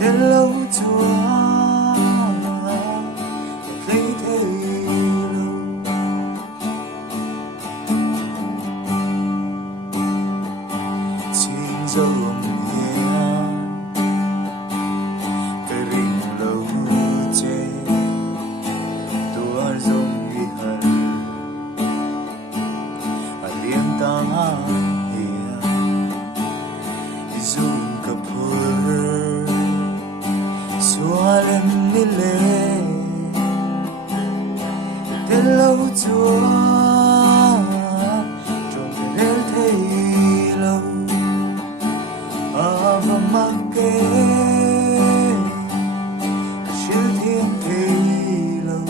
đến lâu chúa lấy thế lâu xin dòng hè cái rình lâu chê tua dòng ghi hận liêm ta hè izun kapur sualem nile đến lâu chúa trong cái thế lâu và mặc kệ chữ thiên thế lâu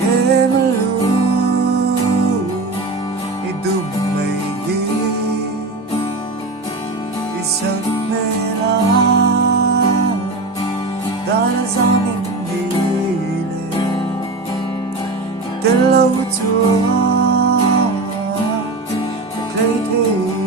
thì em luôn đi đùm mây đi giấc mê la ta là do nên đi lên đến lâu chúa lấy thế